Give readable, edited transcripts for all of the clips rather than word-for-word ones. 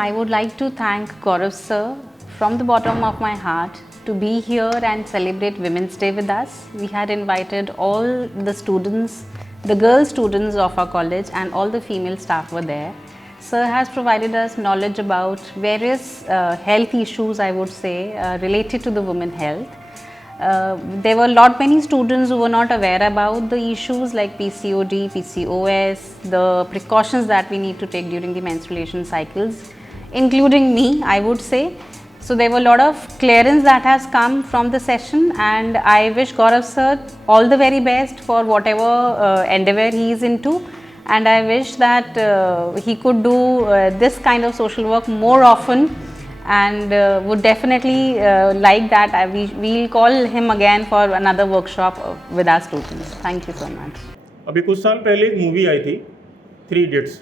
I would like to thank Gaurav sir from the bottom of my heart to be here and celebrate Women's Day with us. We had invited all the students, the girl students of our college, and all the female staff were there. Sir has provided us knowledge about various health issues, I would say, related to the women health. There were many students who were not aware about the issues like PCOD, PCOS, the precautions that we need to take during the menstruation cycles, including me, I would say. So there were a lot of clearance that has come from the session, and I wish Gaurav sir all the very best for whatever endeavor he is into, and I wish that he could do this kind of social work more often, and would definitely like that. We'll call him again for another workshop with our students. Thank you so much. अभी कुछ साल पहले एक movie आई थी 3 idiots.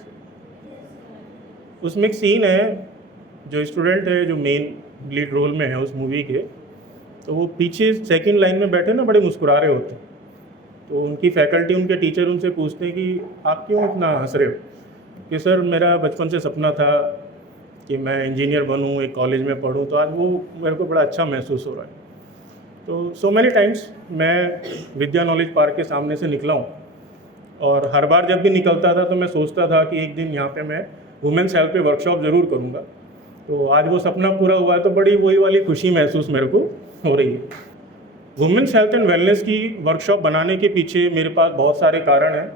उसमें एक scene है, जो स्टूडेंट है जो मेन लीड रोल में है उस मूवी के, तो वो पीछे सेकंड लाइन में बैठे ना बड़े मुस्कुरा रहे होते। तो उनकी फैकल्टी, उनके टीचर उनसे पूछते हैं कि आप क्यों इतना हंस रहे हो? कि सर मेरा बचपन से सपना था कि मैं इंजीनियर बनूं, एक कॉलेज में पढूं, तो आज वो मेरे को बड़ा अच्छा महसूस हो रहा है। तो सो मैनी टाइम्स मैं विद्या नॉलेज पार्क के सामने से निकला हूँ, और हर बार जब भी निकलता था तो मैं सोचता था कि एक दिन यहाँ पे मैं वुमेन्स हेल्थ पे वर्कशॉप ज़रूर करूँगा। तो आज वो सपना पूरा हुआ है, तो बड़ी वही वाली खुशी महसूस मेरे को हो रही है। वुमेन्स हेल्थ एंड वेलनेस की वर्कशॉप बनाने के पीछे मेरे पास बहुत सारे कारण हैं,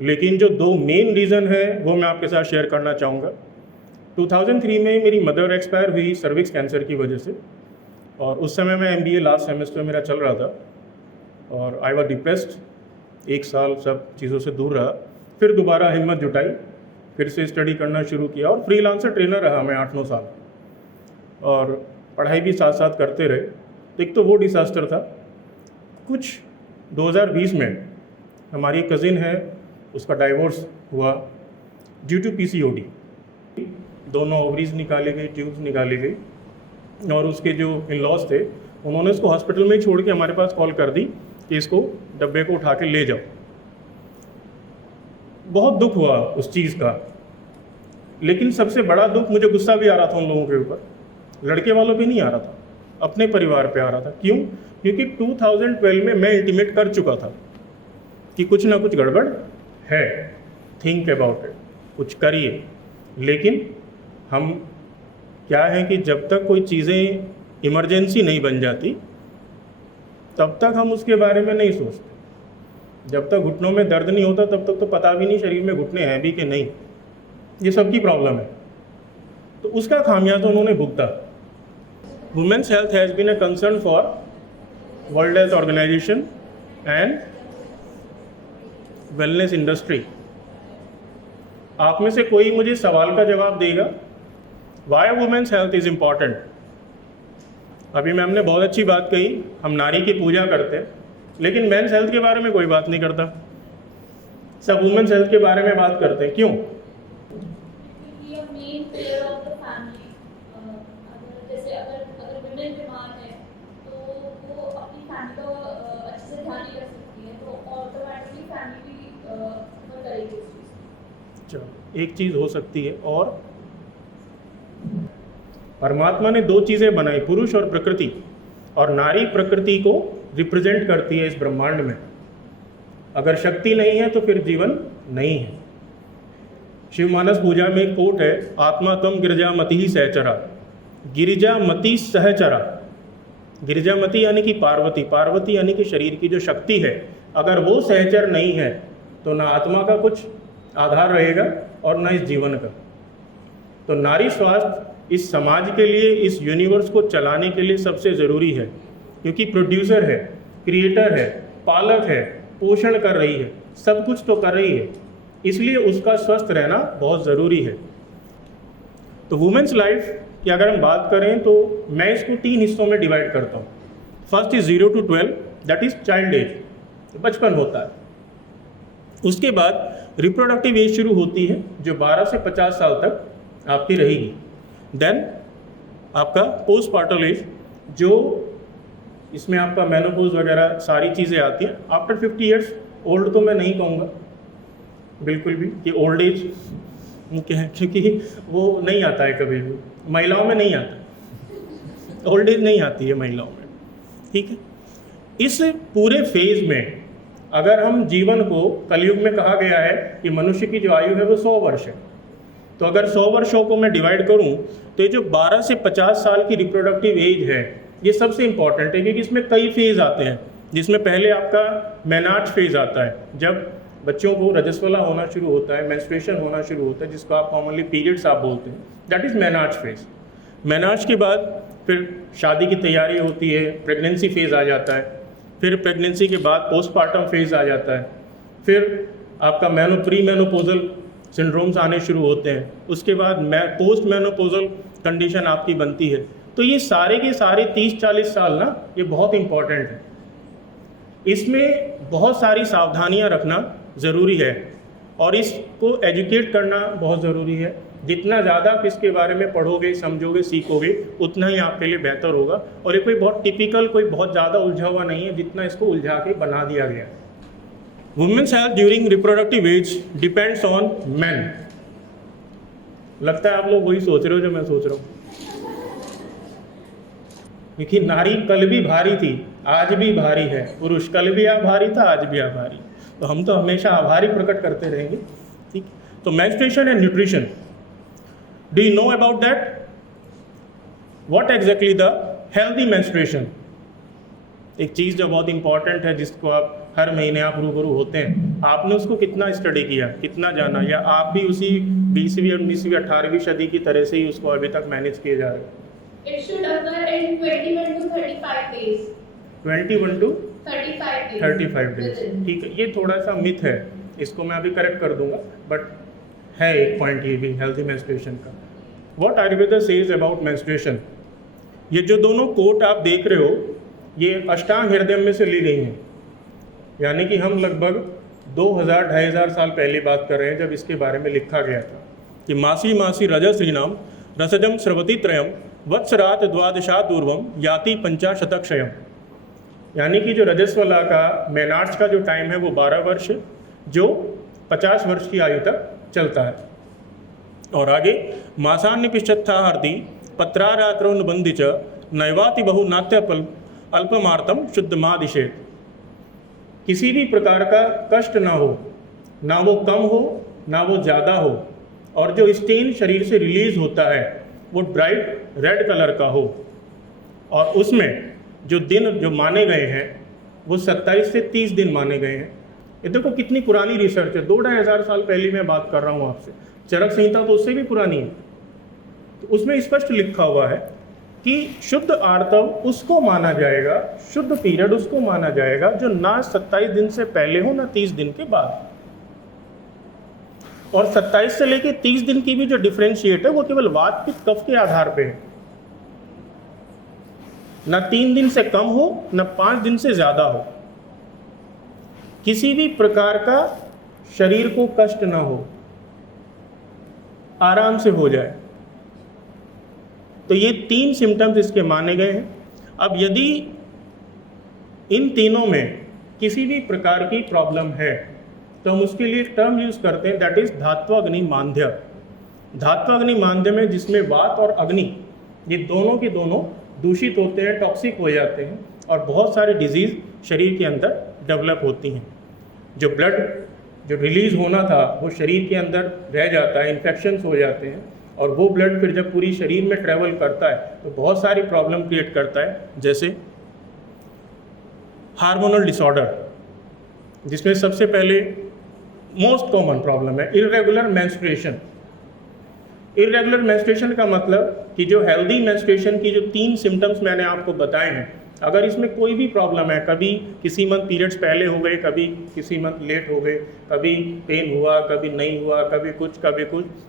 लेकिन जो 2 मेन रीज़न है वो मैं आपके साथ शेयर करना चाहूँगा। 2003 में मेरी मदर एक्सपायर हुई सर्विक्स कैंसर की वजह से, और उस समय मैं MBA लास्ट सेमेस्टर मेरा चल रहा था, और आई वॉज डिप्रेस्ड। 1 साल सब चीज़ों से दूर रहा, फिर दोबारा हिम्मत जुटाई, फिर से स्टडी करना शुरू किया, और फ्रीलांसर ट्रेनर रहा मैं 8-9 साल, और पढ़ाई भी साथ साथ करते रहे। एक तो वो डिसास्टर था। कुछ 2020 में हमारी एक कज़िन है, उसका डाइवोर्स हुआ ड्यू टू PCOD। दोनों ओवरीज निकाली गई, ट्यूब्स निकाली गई, और उसके जो इन लॉज थे उन्होंने उसको हॉस्पिटल में ही छोड़ के हमारे पास कॉल कर दी कि इसको डब्बे को उठा के ले जाओ। बहुत दुख हुआ उस चीज़ का, लेकिन सबसे बड़ा दुख, मुझे गुस्सा भी आ रहा था उन लोगों के ऊपर, लड़के वालों पे नहीं आ रहा था, अपने परिवार पे आ रहा था। क्यों? क्योंकि 2012 में मैं इंटीमेट कर चुका था कि कुछ ना कुछ गड़बड़ है, थिंक अबाउट इट, कुछ करिए। लेकिन हम क्या है कि जब तक कोई चीज़ें इमरजेंसी नहीं बन जाती तब तक हम उसके बारे में नहीं सोचते। जब तक घुटनों में दर्द नहीं होता तब तक तो पता भी नहीं शरीर में घुटने हैं भी कि नहीं। ये सबकी प्रॉब्लम है, तो उसका खामियाजा उन्होंने भुगता। Women's health has been a concern for World Health Organization and wellness industry. आप में से कोई मुझे सवाल का जवाब देगा, why women's health is important? अभी मैम ने बहुत अच्छी बात कही, हम नारी की पूजा करते हैं, लेकिन मेंस हेल्थ के बारे में कोई बात नहीं करता, सब वुमेन्स हेल्थ के बारे में बात करते हैं। क्यों? एक चीज़ हो सकती है, और परमात्मा ने 2 चीज़ें बनाई, पुरुष और प्रकृति, और नारी प्रकृति को रिप्रेजेंट करती है इस ब्रह्मांड में। अगर शक्ति नहीं है तो फिर जीवन नहीं है। शिव मानस पूजा में एक कोट है, आत्मा तम गिरिजामति ही सहचरा, गिरिजामति सहचरा। गिरिजामति यानी कि पार्वती, पार्वती यानी कि शरीर की जो शक्ति है, अगर वो सहचर नहीं है तो ना आत्मा का कुछ आधार रहेगा और ना इस जीवन का। तो नारी स्वास्थ्य इस समाज के लिए, इस यूनिवर्स को चलाने के लिए सबसे ज़रूरी है, क्योंकि प्रोड्यूसर है, क्रिएटर है, पालक है, पोषण कर रही है, सब कुछ तो कर रही है, इसलिए उसका स्वस्थ रहना बहुत ज़रूरी है। तो वुमेन्स लाइफ की अगर हम बात करें तो मैं इसको 3 हिस्सों में डिवाइड करता हूँ। First is 0 to 12, that is child age, बचपन होता है। उसके बाद रिप्रोडक्टिव एज शुरू होती है, जो 12 से 50 साल तक आपकी रहेगी। देन आपका पोस्ट पार्टल एज, जो इसमें आपका मेनोपॉज वगैरह सारी चीज़ें आती हैं। आफ्टर 50 ईयर्स, ओल्ड तो मैं नहीं कहूँगा बिल्कुल भी कि ओल्ड एज, क्योंकि वो नहीं आता है कभी भी, महिलाओं में नहीं आता, ओल्ड एज नहीं आती है महिलाओं में, ठीक है। इस पूरे फेज में अगर हम जीवन को, कलयुग में कहा गया है कि मनुष्य की जो आयु है वो 100 वर्ष है, तो अगर 100 वर्षों को मैं डिवाइड करूं तो ये जो 12 से 50 साल की रिप्रोडक्टिव एज है ये सबसे इंपॉर्टेंट है, क्योंकि इसमें कई फेज आते हैं, जिसमें पहले आपका मेनार्च फेज आता है, जब बच्चों को रजस्वला होना शुरू होता है, मेंस्ट्रुएशन होना शुरू होता है, जिसको आप कॉमनली पीरियड्स आप बोलते हैं, that is menarche phase. Menarche के बाद फिर शादी की तैयारी होती है, प्रेगनेंसी फेज आ जाता है, फिर प्रेगनेंसी के बाद पोस्टपार्टम फेज आ जाता है, फिर आपका प्री मेनोपोजल सिंड्रोम्स आने शुरू होते हैं, उसके बाद पोस्ट मेनोपोजल कंडीशन आपकी बनती है। तो ये सारे के सारे 30-40 साल ना ये बहुत इंपॉर्टेंट है, इसमें बहुत सारी सावधानियां रखना ज़रूरी है और इसको एजुकेट करना बहुत ज़रूरी है। जितना ज़्यादा आप इसके बारे में पढ़ोगे, समझोगे, सीखोगे, उतना ही आपके लिए बेहतर होगा। और ये कोई बहुत टिपिकल, कोई बहुत ज़्यादा उलझा हुआ नहीं है जितना इसको उलझा के बना दिया गया है। Women's health during reproductive age depends on man. लगता है आप लोग वही सोच रहे हो जो मैं सोच रहा हूँ, क्योंकि नारी कल भी भारी थी, आज भी भारी है, पुरुष कल भी आभारी था, आज भी आभारी, तो हम तो हमेशा आभारी प्रकट करते रहेंगे, ठीक। तो menstruation and nutrition, do you know about that? What exactly the healthy menstruation? एक चीज़ जो बहुत इंपॉर्टेंट है, जिसको आप हर महीने आप रूबरू होते हैं, आपने उसको कितना स्टडी किया, कितना जाना, या आप भी उसी 20वीं, 19वीं, 18वीं सदी की तरह से ही उसको अभी तक मैनेज किए जा रहे हैं? It should occur in 21 to 35 days. 21 to 35 days, ठीक है। ये थोड़ा सा मिथ है, इसको मैं अभी करेक्ट कर दूंगा, बट है एक पॉइंट ये भी हेल्दी मेंस्ट्रुएशन का। What Ayurveda says about menstruation, ये जो दोनों कोट आप देख रहे हो ये अष्टांग हृदय में से ली गई हैं, यानी कि हम लगभग 2000-2500 साल पहले बात कर रहे हैं, जब इसके बारे में लिखा गया था कि मासी मासी रजश्रीनाम रसजम स्रवती त्रयम वत्सरात द्वादशादूर्वम याति 50 यानी कि जो रजस्वला का मेनार्च का जो टाइम है वो 12 वर्ष है, जो 50 वर्ष की आयु तक चलता है। और आगे मासान्य पिश्चत्था हरती पत्रारात्रोनुबंधि च नैवाति बहु नाट्य अल्पमार्तम शुद्ध मादिशेत। किसी भी प्रकार का कष्ट ना हो, ना वो कम हो ना वो ज़्यादा हो, और जो स्टेन शरीर से रिलीज होता है वो ब्राइट रेड कलर का हो, और उसमें जो दिन जो माने गए हैं वो 27 से 30 दिन माने गए हैं। ये देखो कितनी पुरानी रिसर्च है, 2-2,500 साल पहले मैं बात कर रहा हूँ आपसे। चरक संहिता तो उससे भी पुरानी है, तो उसमें स्पष्ट लिखा हुआ है कि शुद्ध आर्तव उसको माना जाएगा, शुद्ध पीरियड उसको माना जाएगा जो ना 27 दिन से पहले हो ना 30 दिन के बाद। और 27 से लेके 30 दिन की भी जो डिफरेंशिएट है वो केवल वात पित्त कफ के आधार पे है, ना 3 दिन से कम हो ना 5 दिन से ज़्यादा हो, किसी भी प्रकार का शरीर को कष्ट ना हो, आराम से हो जाए। तो ये 3 सिम्टम्स इसके माने गए हैं। अब यदि इन तीनों में किसी भी प्रकार की प्रॉब्लम है तो हम उसके लिए टर्म यूज़ करते हैं, दैट इज़ धात्वाग्नि मांद्य। धात्वाग्नि मांद्य में जिसमें वात और अग्नि ये दोनों के दोनों दूषित होते हैं, टॉक्सिक हो जाते हैं, और बहुत सारे डिजीज़ शरीर के अंदर डेवलप होती हैं। जो ब्लड जो रिलीज़ होना था वो शरीर के अंदर रह जाता है, इन्फेक्शंस हो जाते हैं, और वो ब्लड फिर जब पूरी शरीर में ट्रैवल करता है तो बहुत सारी प्रॉब्लम क्रिएट करता है, जैसे हार्मोनल डिसऑर्डर, जिसमें सबसे पहले मोस्ट कॉमन प्रॉब्लम है इर्रेगुलर मेंस्ट्रुएशन। इर्रेगुलर मेंस्ट्रुएशन का मतलब कि जो हेल्दी मेंस्ट्रुएशन की जो 3 सिम्टम्स मैंने आपको बताए हैं, अगर इसमें कोई भी प्रॉब्लम है, कभी किसी मंथ पीरियड्स पहले हो गए, कभी किसी मंथ लेट हो गए, कभी पेन हुआ, कभी नहीं हुआ, कभी कुछ,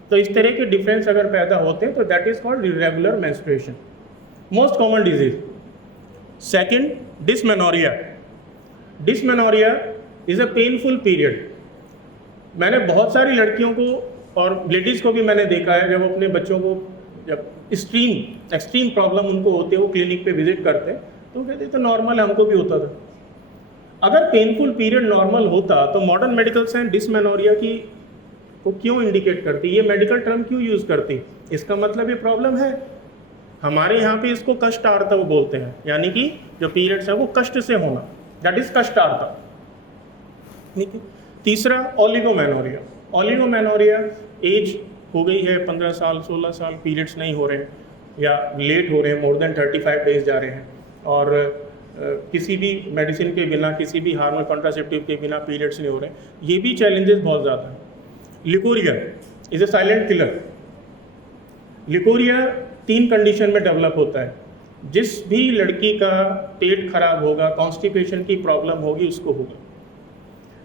तो इस तरह के डिफरेंस अगर पैदा होते हैं तो that is called irregular menstruation, most common disease. Second, dysmenorrhea. Dysmenorrhea is a painful period. मैंने बहुत सारी लड़कियों को और लेडीज़ को भी मैंने देखा है, जब अपने बच्चों को जब एक्सट्रीम प्रॉब्लम उनको होते हैं, वो क्लिनिक पे विजिट करते हैं, तो कहते तो नॉर्मल है, हमको भी होता था। अगर पेनफुल पीरियड नॉर्मल होता तो मॉडर्न मेडिकल साइंस डिस्मेनोरिया की को क्यों इंडिकेट करती है, ये मेडिकल टर्म क्यों यूज़ करती है, इसका मतलब ये प्रॉब्लम है। हमारे यहाँ पे इसको कष्ट आर्तव बोलते हैं, यानी कि जो पीरियड्स है वो कष्ट से होना, दैट इज कष्ट आर्तव। ठीक है। तीसरा ओलिगोमेनोरिया। ओलिगोमेनोरिया एज हो गई है 15 साल 16 साल, पीरियड्स नहीं हो रहे हैं या लेट हो रहे हैं, मोर देन 35 डेज जा रहे हैं, और किसी भी मेडिसिन के बिना, किसी भी हार्मोन कॉन्ट्रासेप्टिव के बिना पीरियड्स नहीं हो रहे हैं, ये भी चैलेंजेस बहुत ज़्यादा हैं। Leucorrhoea is a silent killer. Leucorrhoea 3 condition में डेवलप होता है। जिस भी लड़की का पेट खराब होगा, कॉन्स्टिपेशन की प्रॉब्लम होगी, उसको होगा।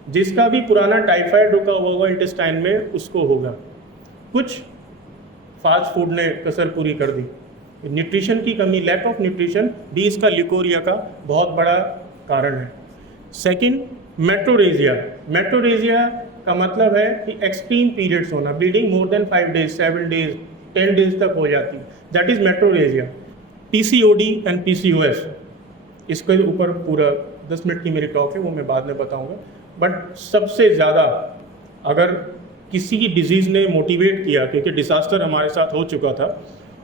जिसका भी पुराना टाइफाइड रुका हुआ होगा इंटेस्टाइन में, उसको होगा। कुछ फास्ट फूड ने कसर पूरी कर दी। न्यूट्रिशन की कमी, लैक ऑफ न्यूट्रिशन भी इसका लिकोरिया का बहुत बड़ा कारण है। Second, metrorrhagia. मेट्रोरेजिया का मतलब है कि एक्सट्रीम पीरियड्स होना, bleeding more than 5 days 7 days 10 days तक हो जाती है, that is metrorrhagia. PCOD and PCOS, इसके ऊपर पूरा 10 मिनट की मेरी टॉक है, वो मैं बाद में बताऊंगा। बट सबसे ज़्यादा अगर किसी की डिजीज़ ने मोटिवेट किया, क्योंकि डिसास्टर हमारे साथ हो चुका था,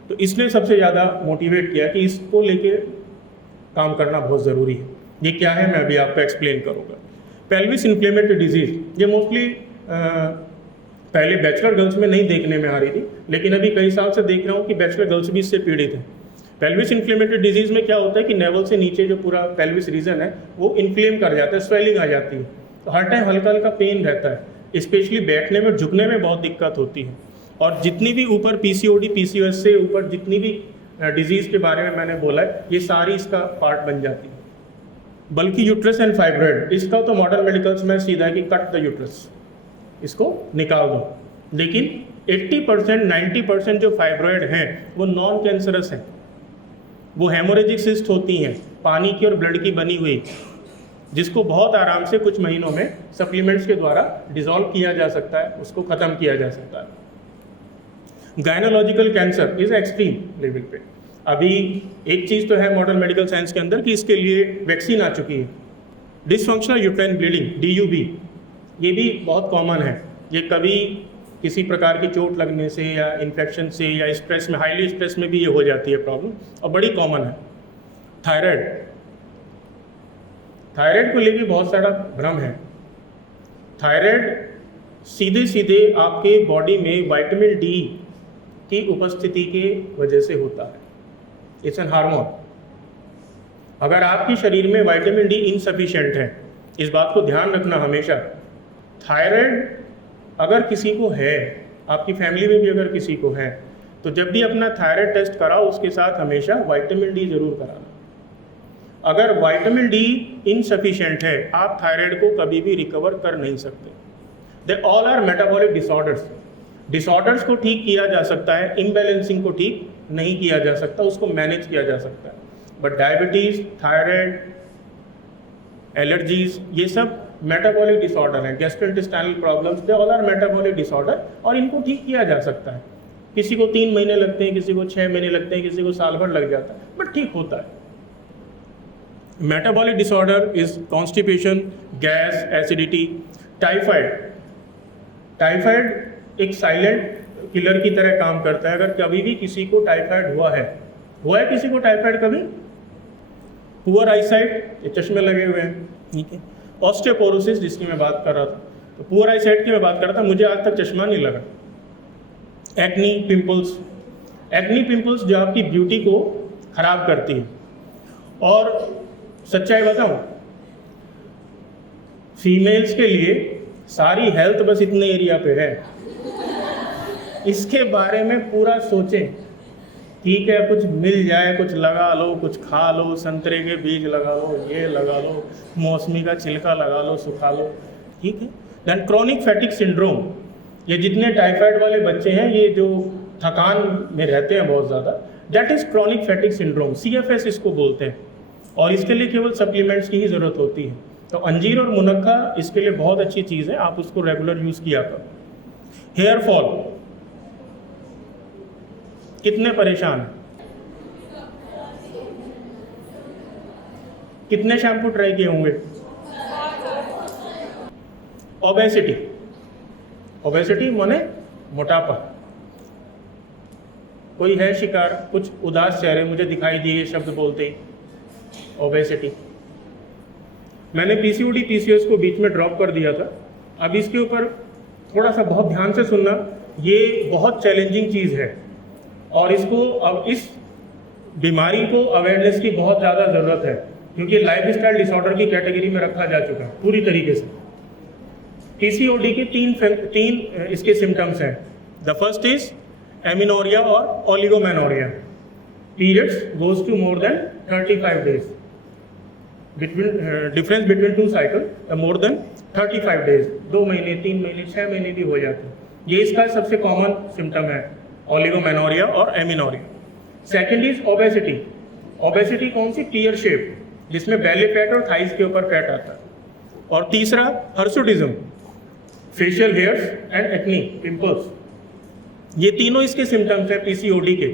तो इसने सबसे ज़्यादा मोटिवेट किया कि इसको लेके काम करना बहुत ज़रूरी है। ये क्या है मैं अभी आपको एक्सप्लेन करूँगा। पेल्विस इन्फ्लेमेटरी डिजीज़, ये मोस्टली पहले बैचलर गर्ल्स में नहीं देखने में आ रही थी, लेकिन अभी कई साल से देख रहा हूँ कि बैचलर गर्ल्स भी इससे पीड़ित हैं। पेल्विस इन्फ्लेमेटरी डिजीज़ में क्या होता है कि नेवल से नीचे जो पूरा पेल्विस रीजन है वो इन्फ्लेम कर जाता है, स्वेलिंग आ जाती है, तो हर टाइम हल्का हल्का पेन रहता है, स्पेशली बैठने में, झुकने में बहुत दिक्कत होती है। और जितनी भी ऊपर पीसीओडी पीसीओएस से ऊपर जितनी भी डिजीज़ के बारे में मैंने बोला है, ये सारी इसका पार्ट बन जाती है। बल्कि यूट्रस एंड फाइब्रॉइड, इसका तो मॉडर्न मेडिकल्स में सीधा है कि कट द यूट्रस, इसको निकाल दो। लेकिन 80% 90% जो फाइब्रॉइड हैं वो नॉन कैंसरस हैं, वो हेमोरेजिक सिस्ट होती हैं, पानी की और ब्लड की बनी हुई, जिसको बहुत आराम से कुछ महीनों में सप्लीमेंट्स के द्वारा डिसॉल्व किया जा सकता है, उसको ख़त्म किया जा सकता है। गायनोलॉजिकल कैंसर इज एक्सट्रीम लेवल पे। अभी एक चीज़ तो है मॉडर्न मेडिकल साइंस के अंदर कि इसके लिए वैक्सीन आ चुकी है। डिसफंक्शनल यूट्राइन ब्लीडिंग, DUB, ये भी बहुत कॉमन है। ये कभी किसी प्रकार की चोट लगने से या इन्फेक्शन से या स्ट्रेस में, हाईली स्ट्रेस में भी ये हो जाती है प्रॉब्लम, और बड़ी कॉमन है। थायराइड, थायराइड को लेके बहुत सारा भ्रम है। थायराइड सीधे सीधे आपके बॉडी में विटामिन D की उपस्थिति के वजह से होता है। It's an hormone. अगर आपके शरीर में विटामिन D इनसफिशिएंट है, इस बात को ध्यान रखना हमेशा। थायराइड अगर किसी को है, आपकी फैमिली में भी अगर किसी को है, तो जब भी अपना थायराइड टेस्ट कराओ उसके साथ हमेशा विटामिन D जरूर कराना। अगर विटामिन D इनसफिशिएंट है, आप थायराइड को कभी भी रिकवर कर नहीं सकते। They all our metabolic disorders. Disorders को ठीक किया जा सकता है, इम्बैलेंसिंग को ठीक नहीं किया जा सकता, उसको मैनेज किया जा सकता है। बट डायबिटीज़, थायराइड, एलर्जीज, ये सब मेटाबॉलिक डिसऑर्डर हैं। Gastrointestinal problems, they all our metabolic disorder, और इनको ठीक किया जा सकता है। किसी को 3 महीने लगते हैं, किसी को 6 महीने लगते हैं, किसी को साल भर लग जाता है, बट ठीक होता है। Metabolic disorder is constipation, gas, acidity, typhoid. Typhoid एक साइलेंट किलर की तरह काम करता है। अगर कभी भी किसी को टाइफाइड हुआ है किसी को टाइफाइड कभी? पुअर आईसाइट, ये चश्मे लगे हुए हैं, ठीक है। ऑस्टियोपोरोसिस जिसकी मैं बात कर रहा था, तो पुअर आईसाइट की मैं बात कर रहा था, मुझे आज तक चश्मा नहीं लगा। एक्नी पिंपल्स, एक्नी पिंपल्स जो आपकी ब्यूटी को खराब करती है। और सच्चाई बताऊं, फीमेल्स के लिए सारी हेल्थ बस इतने एरिया पे है। इसके बारे में पूरा सोचें, ठीक है, कुछ मिल जाए, कुछ लगा लो, कुछ खा लो, संतरे के बीज लगा लो, ये लगा लो, मौसमी का छिलका लगा लो, सुखा लो, ठीक है। दैन क्रॉनिक फैटिक सिंड्रोम, ये जितने टाइफाइड वाले बच्चे हैं, ये जो थकान में रहते हैं बहुत ज़्यादा, that is chronic फैटिक syndrome, CFS इसको बोलते हैं। और इसके लिए केवल सप्लीमेंट्स की ही ज़रूरत होती है। तो अंजीर और मुनक्का इसके लिए बहुत अच्छी चीज़ है, आप उसको रेगुलर यूज़ किया करो। हेयर फॉल, कितने परेशान हैं? कितने शैम्पू ट्राई किए होंगे? ओबेसिटी, ओबेसिटी माने मोटापा। कोई है शिकार, कुछ उदास चेहरे मुझे दिखाई दिए शब्द बोलते ही, ओबेसिटी। मैंने पीसीओडी पीसीओएस को बीच में ड्रॉप कर दिया था। अब इसके ऊपर थोड़ा सा बहुत ध्यान से सुनना, ये बहुत चैलेंजिंग चीज़ है और इसको अब इस बीमारी को अवेयरनेस की बहुत ज़्यादा ज़रूरत है, क्योंकि लाइफ स्टाइल डिसऑर्डर की कैटेगरी में रखा जा चुका है पूरी तरीके से। पीसीओडी के तीन इसके सिम्टम्स हैं। द फर्स्ट इज एमिनोरिया और oligomenorrhea. Periods goes to more than 35 days. Difference between two cycle more than 35 days, 2 महीने, 3 महीने, 6 महीने भी हो जाते हैं। ये इसका सबसे कॉमन सिम्टम है, ओलिगोमेनोरिया और amenorrhoea. Second is obesity. Obesity कौन सी? टीयर शेप, जिसमें बेली फैट और थाइस के ऊपर फैट आता है। और तीसरा hirsutism, facial hairs and acne, pimples. ये तीनों इसके सिम्टम्स हैं पीसीओडी के।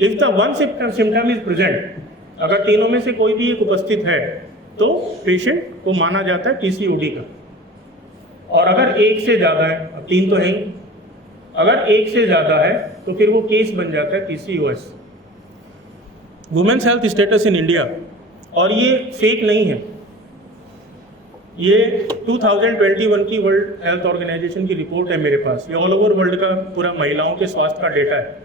If the one symptom is present, अगर तीनों में से कोई भी एक उपस्थित है तो पेशेंट को माना जाता है पीसीओडी का। और अगर एक से ज़्यादा है, अब 3 तो है ही, अगर एक से ज़्यादा है तो फिर वो केस बन जाता है PCOS. Women's health status in India, और ये फेक नहीं है, ये 2021 की वर्ल्ड हेल्थ ऑर्गेनाइजेशन की रिपोर्ट है मेरे पास। ये ऑल ओवर वर्ल्ड का पूरा महिलाओं के स्वास्थ्य का डेटा है।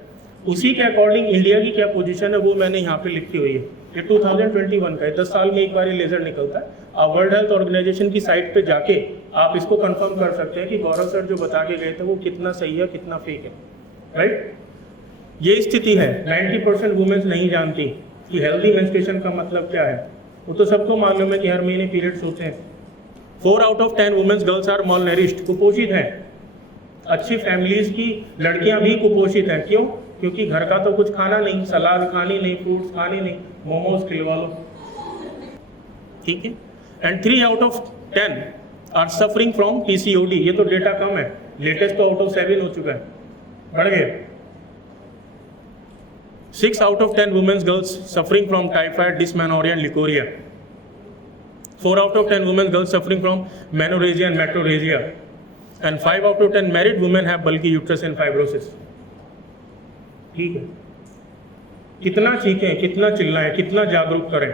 उसी के अकॉर्डिंग इंडिया की क्या पोजीशन है वो मैंने यहाँ पे लिखी हुई है। ये 2021 का है, 10 साल में एक बार ये लेजर निकलता है। आप वर्ल्ड हेल्थ ऑर्गेनाइजेशन की साइट पे जाके आप इसको कंफर्म कर सकते हैं कि गौरव सर जो बता के गए थे वो कितना सही है, कितना फेक है, राइट। ये स्थिति है। 90% वुमेन्स नहीं जानती कि हेल्दी मेंस्ट्रुएशन का मतलब क्या है। वो तो सबको मालूम है कि हर महीने पीरियड्स होते हैं। 4 out of 10 women's girls are malnourished, कुपोषित हैं। अच्छी फैमिलीज की लड़कियां भी कुपोषित हैं। क्यों? क्योंकि घर का तो कुछ खाना नहीं, सलाद खानी नहीं, फ्रूट्स खानी नहीं, मोमोज खिलवा लो, ठीक है। And 3 out of 10 are suffering from PCOD. ये तो डेटा कम है, लेटेस्ट तो आउट ऑफ 7 हो चुका है, बढ़ गया। 6 out of 10 women's girls suffering from typhoid, dysmenorrhea and leucorrhoea. 4 out of 10 women girls suffering from menorrhagia and metrorrhagia, and 5 out of 10 married women have bulky uterus and fibrosis. ठीक है, कितना चीखें, कितना चिल्लाएं, कितना जागरूक करें।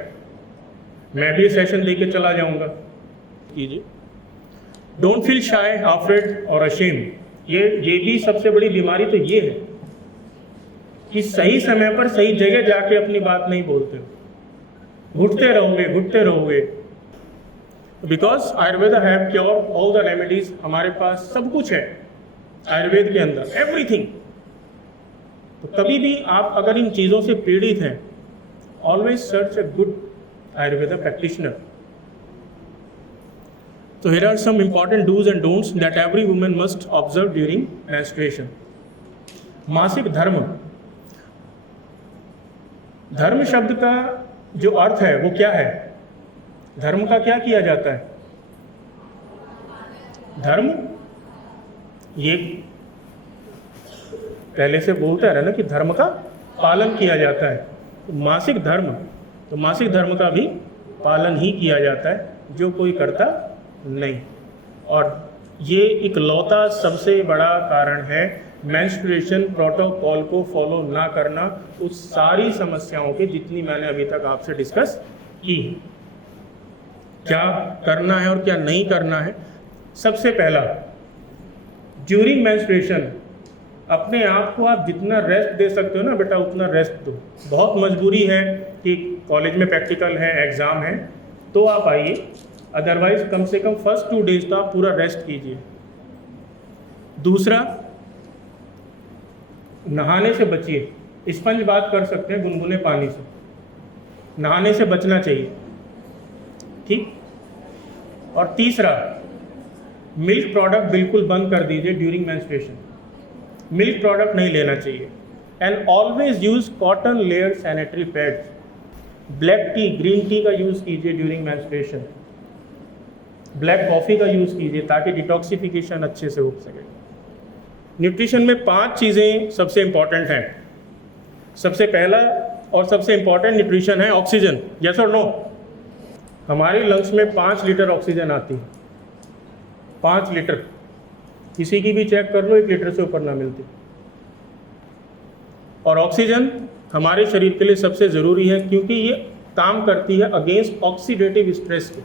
मैं भी सेशन देके चला जाऊंगा, कीजिए। डोंट फील शाय, अफ्रेड और अशेम। ये भी सबसे बड़ी बीमारी तो ये है कि सही समय पर सही जगह जाके अपनी बात नहीं बोलते हो, घुटते रहोगे। Because Ayurveda have cure all the remedies. हमारे पास सब कुछ है आयुर्वेद के अंदर, एवरीथिंग। तो कभी भी आप अगर इन चीज़ों से पीड़ित हैं, always search a good Ayurveda practitioner. तो here are some important dos and don'ts that every women must observe during menstruation. मासिक धर्म। धर्म शब्द का जो अर्थ है वो क्या है? धर्म का क्या किया जाता है? धर्म, ये पहले से बोलता है ना कि धर्म का पालन किया जाता है। तो मासिक धर्म, तो मासिक धर्म का भी पालन ही किया जाता है, जो कोई करता नहीं। और ये इकलौता सबसे बड़ा कारण है मेंस्ट्रुएशन प्रोटोकॉल को फॉलो ना करना, उस सारी समस्याओं के जितनी मैंने अभी तक आपसे डिस्कस की। क्या करना है और क्या नहीं करना है? सबसे पहला, ड्यूरिंग मेंस्ट्रुएशन अपने आप को आप जितना रेस्ट दे सकते हो ना बेटा, उतना रेस्ट दो। बहुत मजबूरी है कि कॉलेज में प्रैक्टिकल है, एग्ज़ाम है, तो आप आइए, अदरवाइज कम से कम फर्स्ट 2 डेज तो आप पूरा रेस्ट कीजिए। दूसरा, नहाने से बचिए। स्पंज बात कर सकते हैं गुनगुने पानी से, नहाने से बचना चाहिए, ठीक। और तीसरा, मिल्क प्रोडक्ट बिल्कुल बंद कर दीजिए ड्यूरिंग मेंस्ट्रुएशन। मिल्क प्रोडक्ट नहीं लेना चाहिए। And always use cotton layer sanitary pads. Black T, green tea का यूज़ कीजिए ड्यूरिंग मेंस्ट्रुएशन। ब्लैक कॉफ़ी का यूज़ कीजिए ताकि डिटॉक्सिफिकेशन अच्छे से हो सके। न्यूट्रिशन में 5 चीज़ें सबसे इम्पॉर्टेंट हैं। सबसे पहला और सबसे इम्पॉर्टेंट न्यूट्रिशन है ऑक्सीजन। यस और नो? हमारे लंग्स में 5 लीटर ऑक्सीजन आती है, 5 लीटर। किसी की भी चेक कर लो 1 लीटर से ऊपर ना मिलती। और ऑक्सीजन हमारे शरीर के लिए सबसे ज़रूरी है क्योंकि ये काम करती है अगेंस्ट ऑक्सीडेटिव स्ट्रेस के।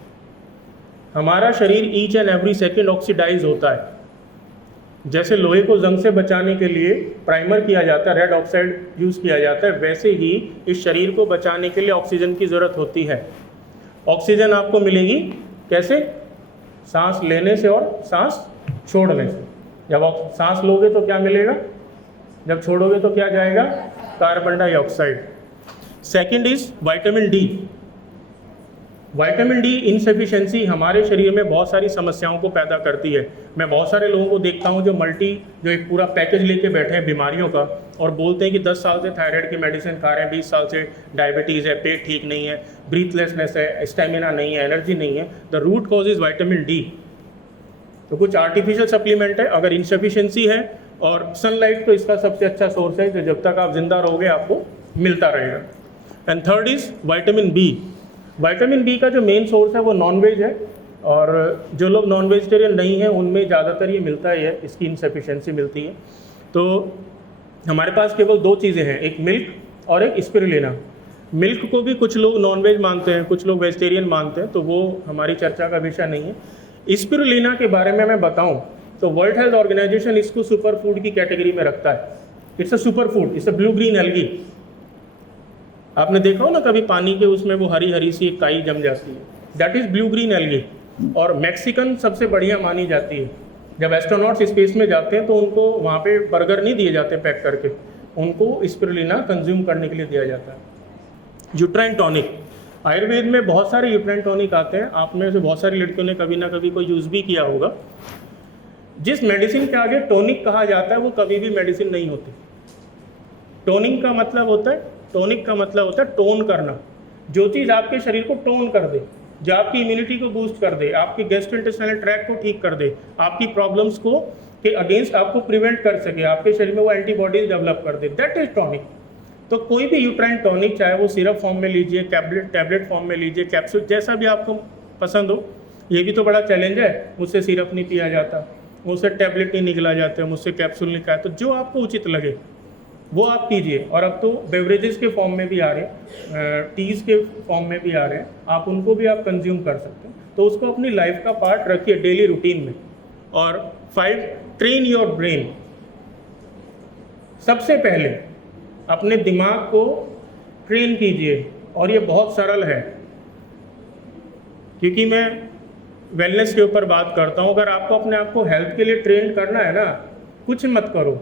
हमारा शरीर each and every second oxidise होता है। जैसे लोहे को जंग से बचाने के लिए प्राइमर किया जाता है, रेड ऑक्साइड यूज़ किया जाता है, वैसे ही इस शरीर को बचाने के लिए ऑक्सीजन की ज़रूरत होती है। ऑक्सीजन आपको मिलेगी कैसे? सांस लेने से और सांस छोड़ने से। जब आप सांस लोगे तो क्या मिलेगा, जब छोड़ोगे तो क्या जाएगा? Carbon dioxide. Second is vitamin D. Vitamin D insufficiency हमारे शरीर में बहुत सारी समस्याओं को पैदा करती है। मैं बहुत सारे लोगों को देखता हूं जो एक पूरा पैकेज लेके बैठे हैं बीमारियों का और बोलते हैं कि 10 साल से थायराइड की मेडिसिन खा रहे हैं, 20 साल से डायबिटीज़ है, पेट ठीक नहीं है, ब्रीथलेसनेस है, स्टेमिना नहीं है, एनर्जी नहीं है। The root cause is vitamin D. तो कुछ आर्टिफिशियल सप्लीमेंट है, अगर इनसफिशिएंसी है, और सनलाइट तो इसका सबसे अच्छा सोर्स है जो जब तक आप जिंदा रहोगे आपको मिलता रहेगा। And third is vitamin B. Vitamin B का जो मेन सोर्स है वो नॉनवेज है, और जो लोग नॉन वेजिटेरियन नहीं हैं उनमें ज़्यादातर ये मिलता ही है, इसकी इनसफिशिएंसी मिलती है। तो हमारे पास केवल 2 चीज़ें हैं, एक मिल्क और एक स्पिरुलिना। मिल्क को भी कुछ लोग नॉनवेज मानते हैं, कुछ लोग वेजिटेरियन मानते हैं, तो वो हमारी चर्चा का विषय नहीं है। स्पिरुलिना के बारे में मैं बताऊं तो वर्ल्ड हेल्थ ऑर्गेनाइजेशन इसको सुपर फूड की कैटेगरी में रखता है। It's a super food, it's a blue green algae. आपने देखा हो ना कभी पानी के उसमें वो हरी हरी सी एक काई जम जाती है, that is blue green algae. और मैक्सिकन सबसे बढ़िया मानी जाती है। जब एस्ट्रोनॉट्स स्पेस में जाते हैं तो उनको वहाँ पे बर्गर नहीं दिए जाते पैक करके, उनको स्पिरुलिना कंज्यूम करने के लिए दिया जाता है। यूट्राइन टॉनिक, आयुर्वेद में बहुत सारे यूट्राइन टॉनिक आते हैं, आप में से बहुत सारी लड़कियों ने कभी ना कभी कोई यूज़ भी किया होगा। जिस मेडिसिन के आगे टॉनिक कहा जाता है वो कभी भी मेडिसिन नहीं होती। टोनिक का मतलब होता है टोन करना, जो चीज़ आपके शरीर को टोन कर दे, जो आपकी इम्यूनिटी को बूस्ट कर दे, आपकी गैस्ट्रोइंटेस्टाइनल ट्रैक्ट को ठीक कर दे, आपकी प्रॉब्लम्स को के अगेंस्ट आपको प्रिवेंट कर सके, आपके शरीर में वो एंटीबॉडीज डेवलप कर दे, दैट इज टॉनिक। तो कोई भी यूट्राइन टॉनिक, चाहे वो सिरप फॉर्म में लीजिए, टैबलेट फॉर्म में लीजिए, कैप्सूल, जैसा भी आपको पसंद हो। ये भी तो बड़ा चैलेंज है, मुझसे सिरप नहीं पिया जाता, मुझसे टैबलेट नहीं निकला जाता, मुझसे कैप्सूल नहीं खाया, तो जो आपको उचित लगे वो आप कीजिए। और अब तो बेवरेजेस के फॉर्म में भी आ रहे हैं, टीज़ के फॉर्म में भी आ रहे हैं, आप उनको भी आप कंज्यूम कर सकते हैं। तो उसको अपनी लाइफ का पार्ट रखिए डेली रूटीन में। और 5, ट्रेन योर ब्रेन। सबसे पहले अपने दिमाग को ट्रेन कीजिए, और ये बहुत सरल है, क्योंकि मैं वेलनेस के ऊपर बात करता हूँ। अगर आपको अपने आप को हेल्थ के लिए ट्रेन करना है ना, कुछ मत करो।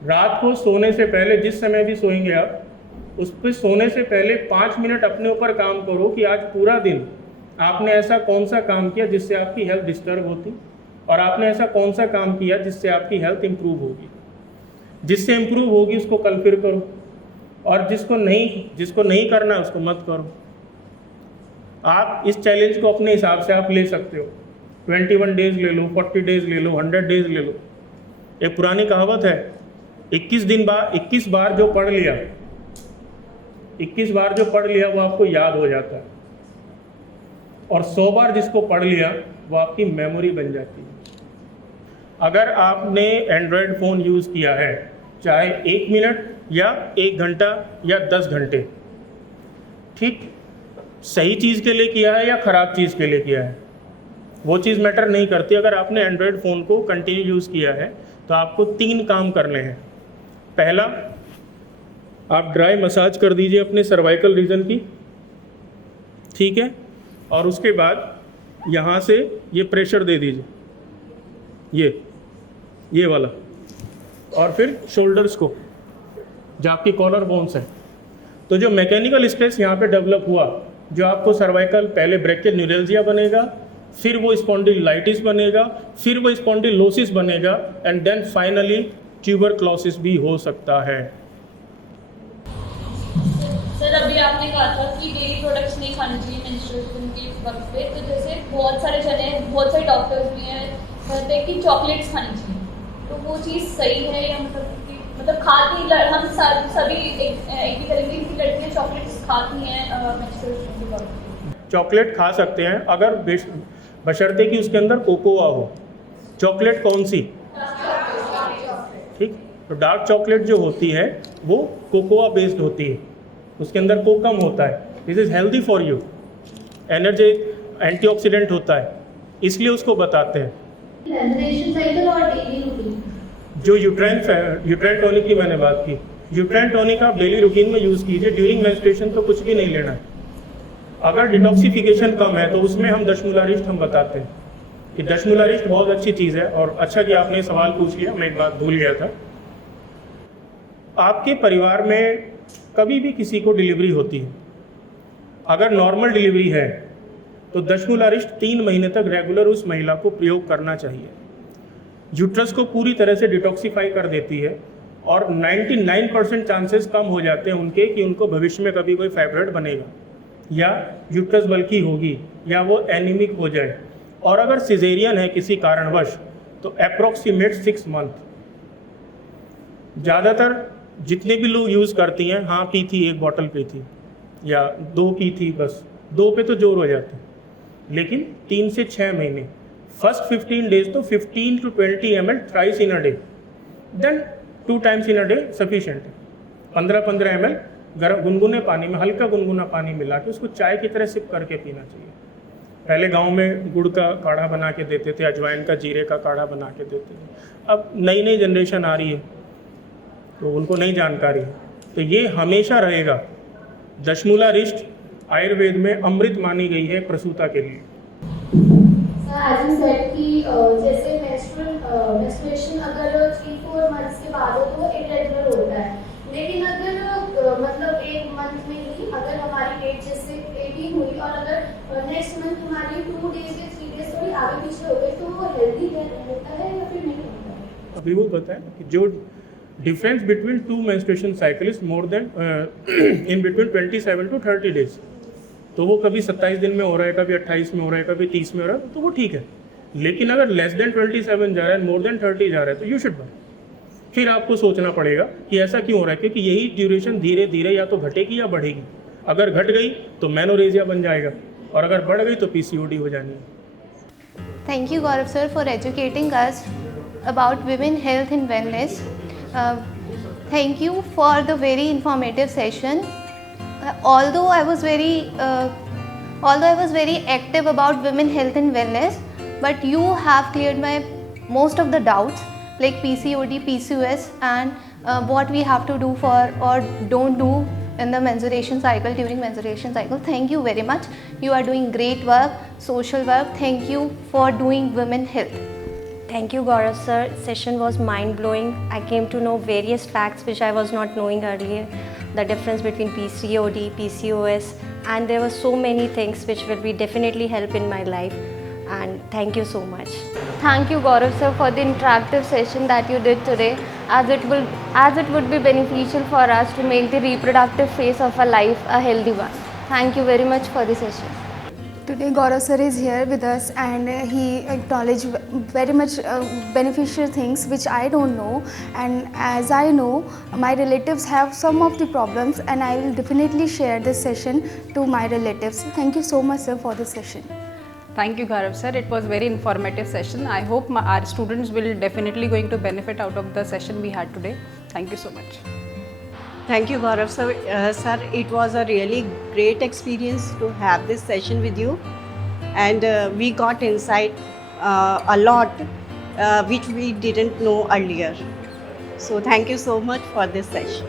रात को सोने से पहले, जिस समय भी सोएंगे आप, उस पर सोने से पहले 5 मिनट अपने ऊपर काम करो कि आज पूरा दिन आपने ऐसा कौन सा काम किया जिससे आपकी हेल्थ डिस्टर्ब होती, और आपने ऐसा कौन सा काम किया जिससे आपकी हेल्थ इंप्रूव होगी। जिससे इंप्रूव होगी उसको कल फिर करो, और जिसको नहीं करना उसको मत करो। आप इस चैलेंज को अपने हिसाब से आप ले सकते हो। 21 डेज ले लो, 40 डेज ले लो, 100 डेज ले लो। एक पुरानी कहावत है, 21 बार जो पढ़ लिया वो आपको याद हो जाता है, और 100 बार जिसको पढ़ लिया वो आपकी मेमोरी बन जाती है। अगर आपने एंड्रॉयड फ़ोन यूज़ किया है, चाहे 1 मिनट या 1 घंटा या 10 घंटे, ठीक, सही चीज़ के लिए किया है या ख़राब चीज़ के लिए किया है, वो चीज़ मैटर नहीं करती। अगर आपने एंड्रॉयड फ़ोन को कंटिन्यू यूज़ किया है तो आपको 3 काम करने हैं। पहला, आप ड्राई मसाज कर दीजिए अपने सर्वाइकल रीजन की, ठीक है, और उसके बाद यहाँ से ये प्रेशर दे दीजिए, ये वाला, और फिर शोल्डर्स को, जो आपकी कॉलर बोन्स है। तो जो मैकेनिकल स्ट्रेस यहाँ पे डेवलप हुआ, जो आपको सर्वाइकल, पहले ब्रैकियल न्यूरैल्जिया बनेगा, फिर वो स्पॉन्डिलाइटिस बनेगा, फिर वो स्पॉन्डिलोसिस बनेगा, एंड देन फाइनली ट्यूबरक्लोसिस भी हो सकता है। सर, अभी आपने कहा था कि डेयरी प्रोडक्ट्स नहीं खाने चाहिए मेंस्ट्रुएशन के वक्त पे, तो जैसे बहुत सारे जने, बहुत सारे डॉक्टर्स भी हैं कहते हैं कि चॉकलेट्स खानी चाहिए, तो वो चीज़ सही है या मतलब खाती, हम सभी एक ही तरीके की लड़कियाँ चॉकलेट्स खाती हैं मेंस्ट्रुएशन के वक्त? चॉकलेट खा सकते हैं अगर बशर्ते कि उसके अंदर कोकोआ हो। चॉकलेट कौन सी? ठीक, तो डार्क चॉकलेट जो होती है वो कोकोआ बेस्ड होती है, उसके अंदर कोकम होता है। This is healthy for you, energy, antioxidant होता है, इसलिए उसको बताते हैं। मेंस्ट्रुएशन साइकिल और डेली रूटीन, जो यूट्राइन टॉनिक की मैंने बात की, यूट्राइन टॉनिक आप डेली रूटीन में यूज़ कीजिए। ड्यूरिंग मेंस्ट्रुएशन तो कुछ भी नहीं लेना है। अगर डिटॉक्सिफिकेशन कम है तो उसमें हम दशमूलारिष्ट हम बताते हैं कि दशमूलारिष्ट बहुत अच्छी चीज़ है। और अच्छा कि आपने सवाल पूछ लिया, मैं एक बात भूल गया था। आपके परिवार में कभी भी किसी को डिलीवरी होती है, अगर नॉर्मल डिलीवरी है तो दशमूलारिष्ट 3 महीने तक रेगुलर उस महिला को प्रयोग करना चाहिए। यूट्रस को पूरी तरह से डिटॉक्सिफाई कर देती है और 99% चांसेस कम हो जाते हैं उनके कि उनको भविष्य में कभी कोई फाइब्रॉइड बनेगा या यूट्रस बल्कि होगी या वो एनीमिक हो जाए। और अगर सिजेरियन है किसी कारणवश तो अप्रॉक्सीमेट 6 मंथ। ज़्यादातर जितने भी लोग यूज़ करती हैं, हाँ पी थी, 1 बॉटल पी थी या 2 पी थी, बस 2 पे तो जोर हो जाते हैं। लेकिन 3 से 6 महीने, फर्स्ट 15 डेज तो 15 to 20 ml thrice in a day, then 2 times in a day sufficient है। 15-15 ml गर्म गुनगुने पानी में, हल्का गुनगुना पानी मिला के उसको चाय की तरह सिप करके पीना चाहिए। पहले गांव में गुड़ का काढ़ा बना के देते थे, अजवाइन का, जीरे का काढ़ा बना के देते थे। अब नई नई जनरेशन आ रही है तो उनको नहीं जानकारी है, तो ये हमेशा रहेगा। दशमूलारिष्ट आयुर्वेद में अमृत मानी गई है प्रसूता के लिए। सर एज यू सेड कि जैसे मेंस्ट्रुएशन अगर 3-4 मंथ्स के बाद हो तो इरेगुलर होता है, लेकिन अगर मतलब 1 मंथ में ही अगर हमारी डेट जैसे 18 हुई और अगर नेक्स्ट मंथ हमारी 2 डेज या 3 डेज थोड़ी आगे पीछे हो गई तो वो हेल्दी होता है या फिर नहीं होता है? अभी वो बताएं कि जो difference between 2 menstruation cycle is more then in between 27 to 30 days, तो वो कभी 27 दिन में हो रहा है, कभी 28 में हो रहा है, कभी 30 में हो रहा है, तो वो ठीक है। लेकिन अगर लेस देन 27 जा रहा है, मोर देन 30 जा रहा है, तो यू शुड बाय। फिर आपको सोचना पड़ेगा कि ऐसा क्यों हो रहा है, क्योंकि यही ड्यूरेशन धीरे धीरे या तो घटेगी या बढ़ेगी। अगर घट गई तो मेनोरेजिया बन जाएगा और अगर बढ़ गई तो पीसीओडी हो जानी है। Thank you, Gaurav sir, for educating us about women health and wellness. Thank you for the very informative session. Although I was very active about women health and wellness, but you have cleared my most of the doubts like PCOD, PCOS, and what we have to do for or don't do in the menstruation cycle, during menstruation cycle. Thank you very much. You are doing great work, social work. Thank you for doing women health. Thank you, Gaurav sir. Session was mind-blowing. I came to know various facts which I was not knowing earlier. The difference between PCOD, PCOS, and there were so many things which will be definitely help in my life. And thank you so much. Thank you, Gaurav sir, for the interactive session that you did today, as it would be beneficial for us to make the reproductive phase of our life a healthy one. Thank you very much for the session. Today Gaurav sir is here with us and he acknowledged very much beneficial things which I don't know, and as I know my relatives have some of the problems and I will definitely share this session to my relatives. Thank you so much sir for this session. Thank you, Gaurav sir. It was very informative session. I hope our students will definitely going to benefit out of the session we had today. Thank you so much. Thank you, Gaurav sir. Sir, it was a really great experience to have this session with you, and we got insight a lot which we didn't know earlier. So thank you so much for this session.